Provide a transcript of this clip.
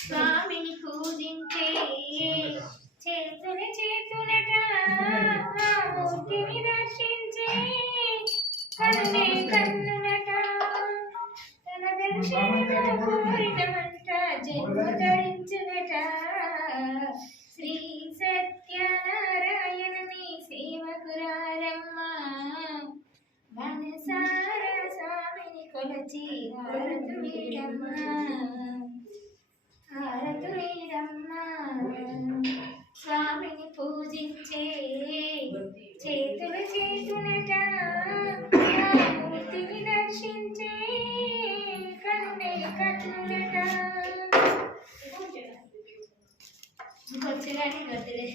స్వామిని పూజించే చేతుల చేతులట మూర్తిని దర్శించే కన్నే కన్నులట తన దర్శనము కోరినమంట జన్మ ధరించునట శ్రీ సత్యనారాయణని సేవకురారమ్మ మనసార స్వామిని కొలచి హారతులీడమ్మ హారతులీడమ్మ స్వామిని పూజించే చేతుల చేతులట మూర్తిని దర్శించే కన్నే కన్నులట ఇంకొచ్చేదాన్ని వద్దులే